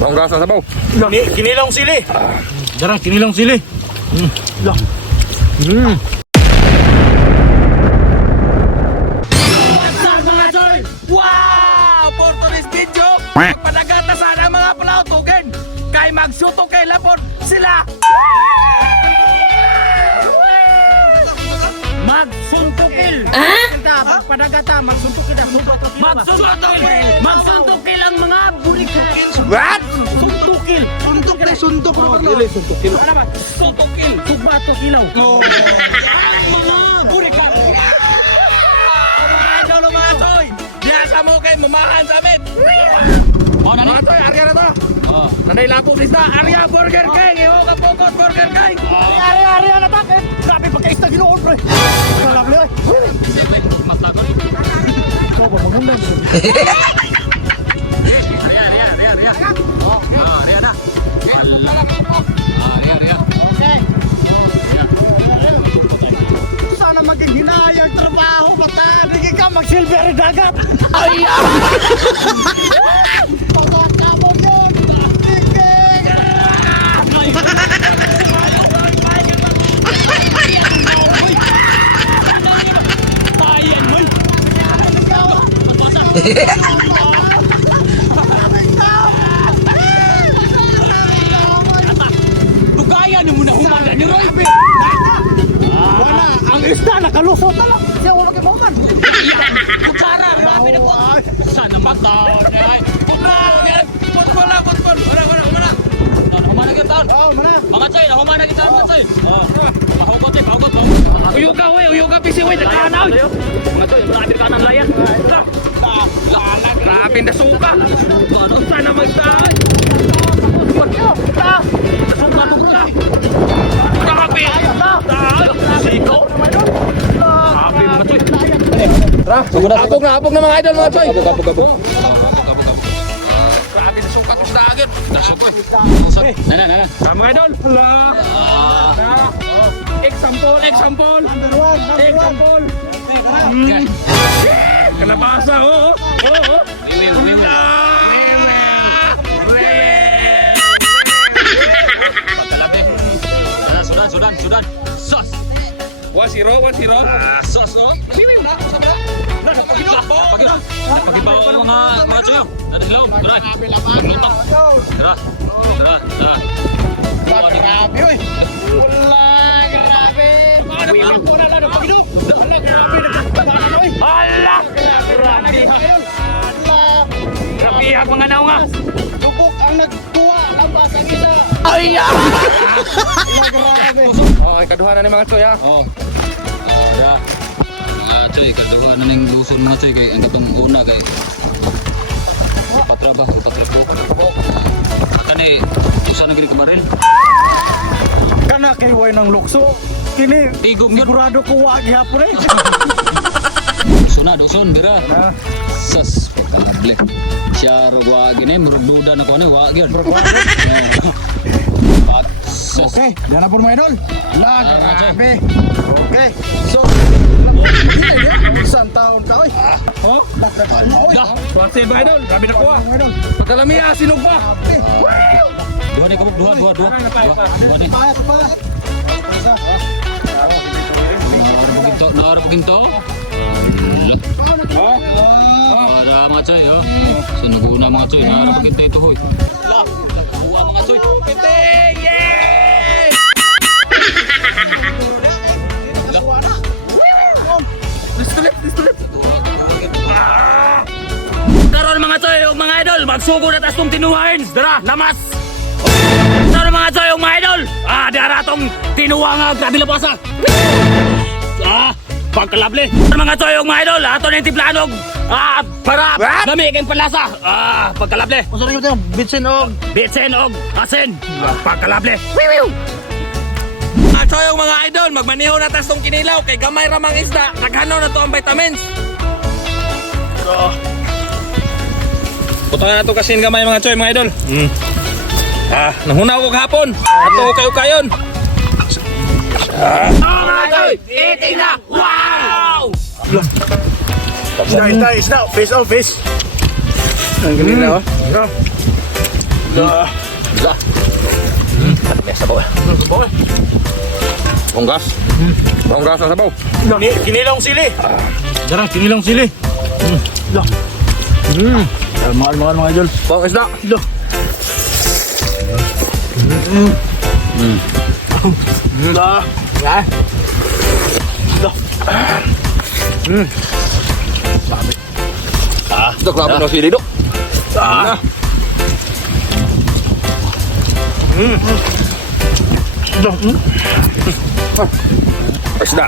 Bang rasa sabaw. Kinilang sili. Darang kinilang sili. Wow! For today's video, padagata sana mga palautugan. Kay magsuto kay lapon sila. Magsuntukil. Padagata, magsuntukil. Magsuntukil ang mga burikan. What? Suntukil. Suntuk. Ano ba? Suntukil. Subato kilaw. Mga burikan. Mga toy. Diyan sa mo kay mamahan sa amin. Mga toy, Arya na to. Nanay lapong lista, Arya Burger King. Iho ka pokot Burger King. Arya na to. Grabe pagkaista ginoon, bro. Kalabli, oy. Ikaw ba magundan? Sana maging hinayang trabaho, bata. Hindi ka mag-silver dagat. Ay! Tugayan niyo muna humaga ni Roy. Wala, ang isda nakalusot na lang. Siya wala mag-ibuman. Kutsara, grabe na po. Sana magtaon. Wala. Humana kita. Mga choy, humana kita mga choy. Mahukot eh, mahukot. Uyuga pisi we, nagkanaw. Mga choy, marami kanan layan. Grabe na suka. Sana magtaon. Suka nugla. Grabe. Siko. Grabe mga choy. Apog na mga idol mga choy. Apog. Grabe na suka ko sa agad. Nana. Kamu idol. Example. Kalabasa, oh. Sudan. Sos. 1-0. Sos, oh. Pagibaw mga choy. Ada hello. Tara. Grabe, oy. Grabe. Grabe ang mga naw nga. Lubok ang nagtuwa ang basang isa. Ay! Grabe. Oh, ikaduha na ni mga choy ha. Oh. Ya. Mga choy, kaduha na ning luson mga choy kay ang katong una kay patrabo. Kani usa na gid kumaril. Kana kay way ng lukso. Kini Tigom yun. sigurado ko wa gihapon eh. Doson bera. Sas pagkable. Siya ro wa gini murag duda na ko ani wa gyud. Okay, yan na po mga idol. Grabe. Okay. So, isang taon ka, oy. Oh? Swerte ba, idol? Grabe na kuha. Pagkalami, sinog ba? Dua ni kubuk, dua ni. Naarap ginto. Ada mga choy, oh. So naguna mga choy, naarap ginto ito, hoy. Buwa mga choy. Pite! Yeah! Distulip. Karon mga choy, og mga idol, magsugo na tas tong tinuhain. Dara, lamas. Karon mga choy, og mga idol. Dara tong tinuwa nga kadilapasa. Pagkalable. Mga choy, og mga idol, ato na timplanog. Para lami kay palasa. Pagkalable. Usa rin yung bitsin og Asin. Pagkalable. Choy yung mga idol, magmaniho na tas tong kinilaw kay gamay ramang isda, naghanaw na to ang vitamins. Putangan na to kasi gamay mga choy mga idol. Nahunaw ko kahapon. Ato kayo-kayon. Mga choy, eating na. Wow! Isda, face on face. Ang galing na, oh. May sabaw. Bonggas. Bonggas sa sabaw. Kinilang sili. Darang kinilang sili. Mahal mga idol. Bong isda. Dok, grabe na sili, Dok. Isda.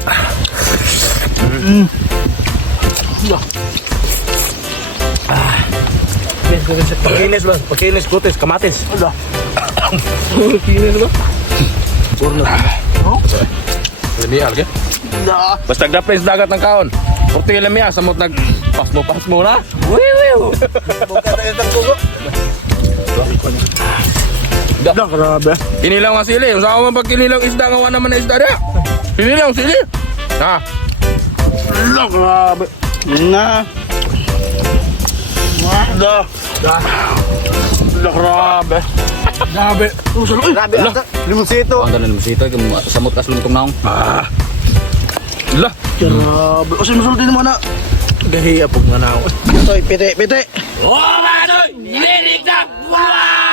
Pakinis ba? Pakinis, kutis, kamatis. Kinis ba? Lamial ke? Basta gapis dagat ng kaon. Porti lamia samot nag pasmo na. Buka tayo ng pugo. Grabe. Kinilaw nga sili. Kung saan man pag kinilaw isda nga wala naman na isda dia. Kinilaw sili. Ha. Grabe. Na. Grabe. Grabe. Grabe. Limusito. Ang tanan mo sito, samot kas luntong naong. Lah. Grabe. O sinusulti naman na. Gahiya po nga na ako. Toy, piti. Oh, mga idol! Nilig na! Wow!